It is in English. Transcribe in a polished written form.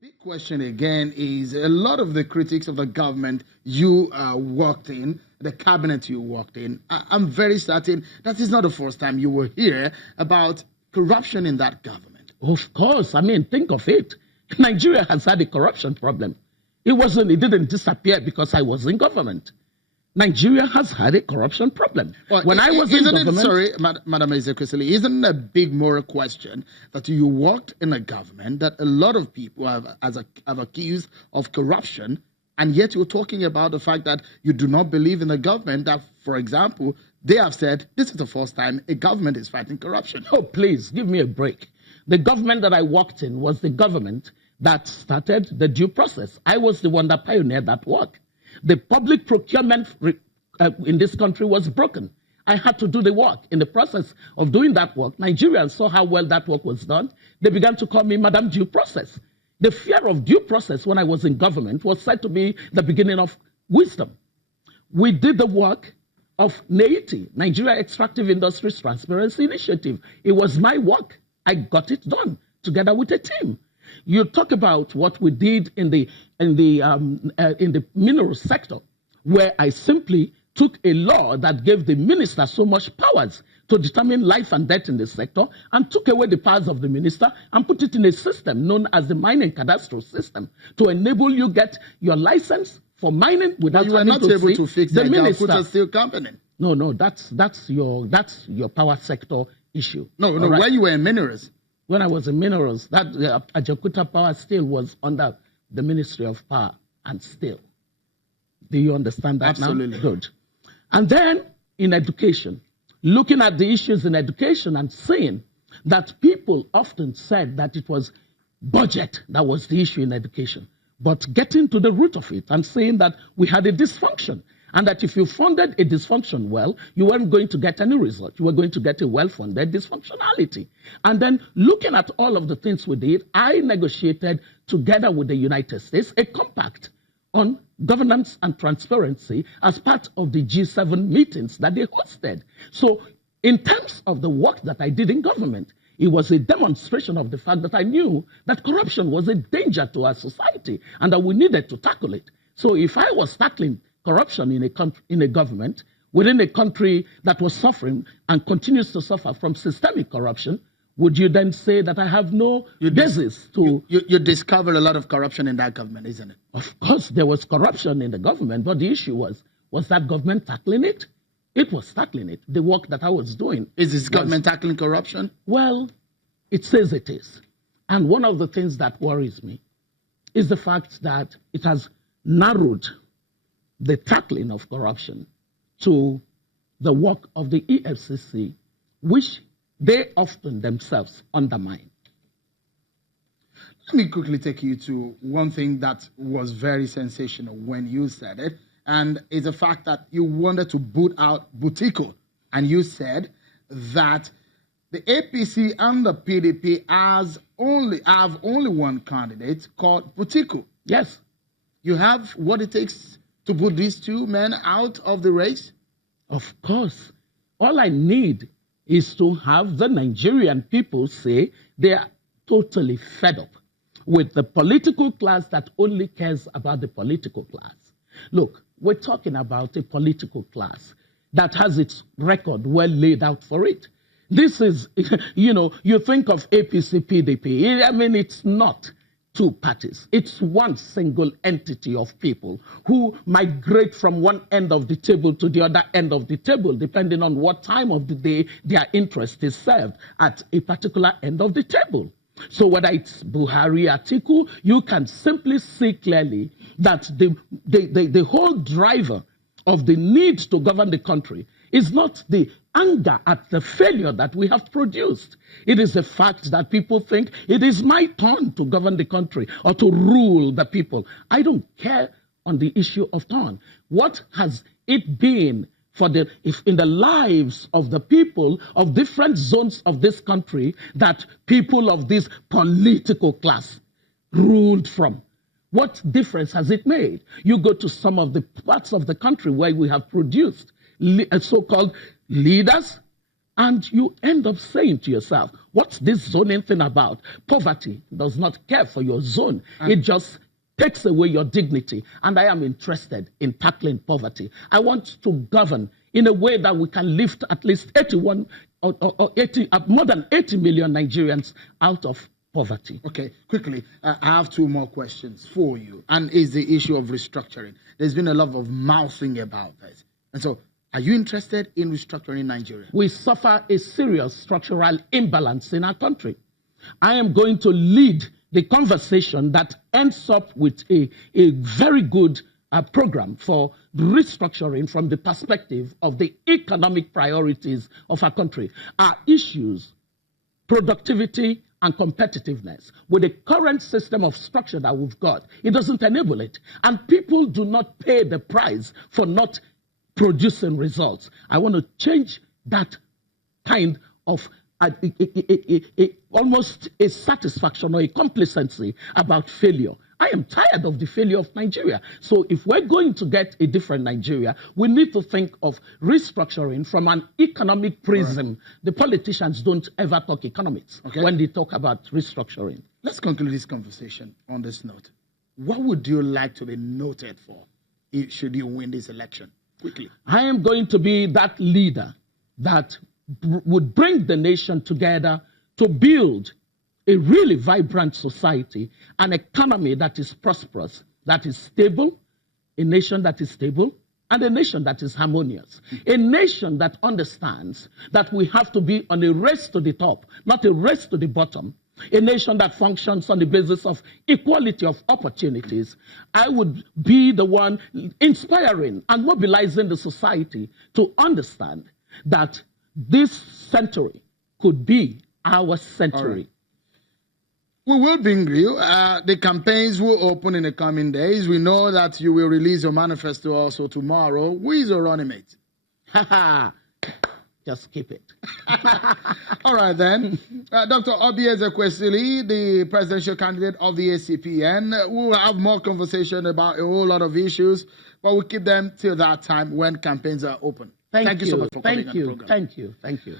big question again is a lot of the critics of the government you worked in, the cabinet you worked in. I'm very certain that is not the first time you will hear about corruption in that government. Of course. I mean, think of it. Nigeria has had a corruption problem. It didn't disappear because I was in government. Nigeria has had a corruption problem. Well, when I was in government... Sorry, Madam Ezekwesili, isn't it a big moral question that you worked in a government that a lot of people have accused of corruption, and yet you're talking about the fact that you do not believe in the government that, for example, they have said this is the first time a government is fighting corruption? Oh, please, give me a break. The government that I worked in was the government that started the due process. I was the one that pioneered that work. The public procurement in this country was broken. I had to do the work. In the process of doing that work, Nigerians saw how well that work was done. They began to call me Madam Due Process. The fear of due process when I was in government was said to be the beginning of wisdom. We did the work of NEITI, Nigeria Extractive Industries Transparency Initiative. It was my work. I got it done together with a team. You talk about what we did in the mineral sector, where I simply took a law that gave the minister so much powers to determine life and death in the sector and took away the powers of the minister and put it in a system known as the mining cadastral system to enable you get your license for mining without you were not able to fix the minister. Steel company. No, that's your power sector issue. No, right? When you were in minerals. When I was in minerals, that Ajaokuta Power Steel was under the Ministry of Power and Steel. Do you understand that now? Absolutely. Good. And then in education, looking at the issues in education and seeing that people often said that it was budget that was the issue in education, but getting to the root of it and saying that we had a dysfunction. And that if you funded a dysfunction well, you weren't going to get any result. You were going to get a well-funded dysfunctionality. And then looking at all of the things we did, I negotiated together with the United States a compact on governance and transparency as part of the G7 meetings that they hosted. So in terms of the work that I did in government, it was a demonstration of the fact that I knew that corruption was a danger to our society and that we needed to tackle it. So if I was tackling corruption in a government, within a country that was suffering and continues to suffer from systemic corruption, would you then say that I have no basis to... You discovered a lot of corruption in that government, isn't it? Of course, there was corruption in the government, but the issue was that government tackling it? It was tackling it. The work that I was doing... Is this government tackling corruption? Well, it says it is. And one of the things that worries me is the fact that it has narrowed the tackling of corruption to the work of the EFCC, which they often themselves undermine. Let me quickly take you to one thing that was very sensational when you said it, and it's the fact that you wanted to boot out Butiko, and you said that the APC and the PDP have only one candidate called Butiko. Yes. You have what it takes to put these two men out of the race? Of course. All I need is to have the Nigerian people say they are totally fed up with the political class that only cares about the political class. Look, we're talking about a political class that has its record well laid out for it. This is, you think of APC, PDP. I mean, it's not two parties. It's one single entity of people who migrate from one end of the table to the other end of the table, depending on what time of the day their interest is served at a particular end of the table. So whether it's Buhari, Atiku, you can simply see clearly that the whole driver of the need to govern the country is not the anger at the failure that we have produced. It is the fact that people think it is my turn to govern the country or to rule the people. I don't care on the issue of turn. What has it been if in the lives of the people of different zones of this country that people of this political class ruled from? What difference has it made? You go to some of the parts of the country where we have produced so-called leaders And you end up saying to yourself, what's this zoning thing about? Poverty does not care for your zone. It just takes away your dignity. And I am interested in tackling poverty. I want to govern in a way that we can lift at least 81 or 80, more than 80 million Nigerians out of poverty. Okay, quickly, I have two more questions for you. And is the issue of restructuring. There's been a lot of mouthing about this. And so, are you interested in restructuring Nigeria? We suffer a serious structural imbalance in our country. I am going to lead the conversation that ends up with a very good program for restructuring from the perspective of the economic priorities of our country. Our issues, productivity and competitiveness, with the current system of structure that we've got, it doesn't enable it. And people do not pay the price for not producing results. I want to change that kind of almost a satisfaction or a complacency about failure. I am tired of the failure of Nigeria. So if we're going to get a different Nigeria, we need to think of restructuring from an economic prism. Right. The politicians don't ever talk economics when they talk about restructuring. Let's conclude this conversation on this note. What would you like to be noted for should you win this election? Quickly. I am going to be that leader that would bring the nation together to build a really vibrant society, an economy that is prosperous, that is stable, a nation that is stable, and a nation that is harmonious. A nation that understands that we have to be on a race to the top, not a race to the bottom. A nation that functions on the basis of equality of opportunities. I would be the one inspiring and mobilizing the society to understand that this century could be our century. We will bring you. The campaigns will open in the coming days. We know that you will release your manifesto also tomorrow. Who is your running mate? Just keep it. All right, then. Dr. Ezekwesili, the presidential candidate of the ACPN. We will have more conversation about a whole lot of issues, but we'll keep them till that time when campaigns are open. Thank you so much for coming on the program. Thank you.